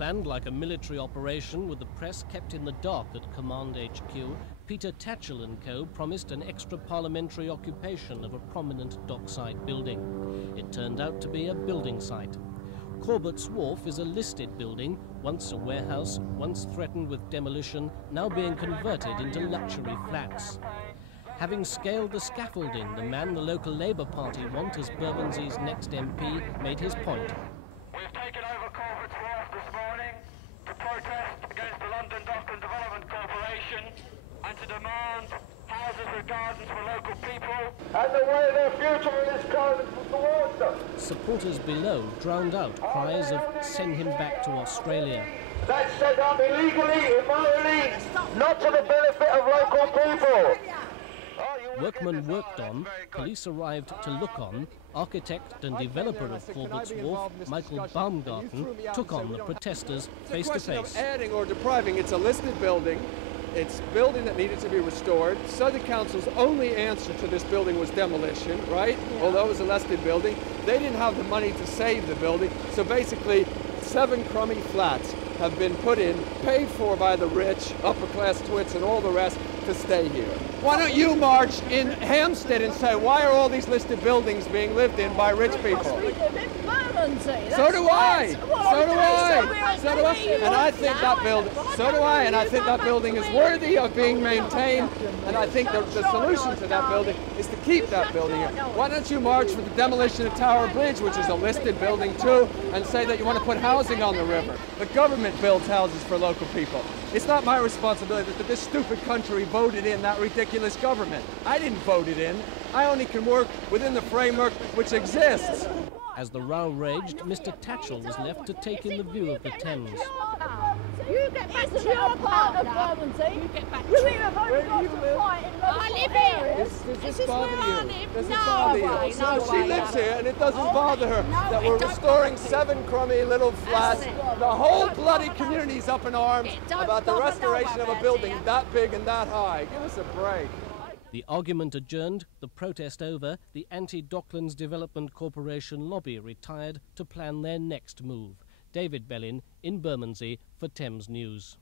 Planned like a military operation with the press kept in the dark at Command HQ, Peter Tatchell & Co. promised an extra-parliamentary occupation of a prominent dockside building. It turned out to be a building site. Corbett's Wharf is a listed building, once a warehouse, once threatened with demolition, now being converted into luxury flats. Having scaled the scaffolding, the man the local Labour Party want as Bermondse's next MP made his point. We've taken over Corbett's Wharf this morning to protest against the London Dock and Development Corporation and to demand houses with gardens for local people. And the way their future in this garden was towards them. Supporters below drowned out cries of "send him back to Australia." That's set up illegally, immorally, not to the benefit of local people. Workmen worked on, police arrived to look on, architect and developer of Corbett's Wharf, Michael Baumgarten, took on the protesters face to face. Adding or depriving, it's a listed building. It's a building that needed to be restored. Southern Council's only answer to this building was demolition, right? Yeah. Although it was a listed building. They didn't have the money to save the building, so basically 7 crummy flats have been put in, paid for by the rich, upper-class twits and all the rest to stay here. Why don't you march in Hampstead and say, why are all these listed buildings being lived in by rich people? So do I. So do I. So do I. And I think that building. So do I. And I think that building is worthy of being maintained. And I think the solution to that building is to keep that building here. Why don't you march for the demolition of Tower Bridge, which is a listed building too, and say that you want to put housing on the river? The government builds houses for local people. It's not my responsibility that this stupid country voted in that ridiculous government. I didn't vote it in. I only can work within the framework which exists. As the row raged, Mr. Tatchell was left to take in the view of the Thames. You get back to your part of Bermondsey. You get back to your part. I live here. Does this bother you? Does it bother you? No, she lives here and it doesn't bother her that we're restoring 7 crummy little flats. The whole bloody community's up in arms about the restoration of a building that big and that high. Give us a break. The argument adjourned, the protest over, the Anti-Docklands Development Corporation lobby retired to plan their next move. David Bellin in Bermondsey for Thames News.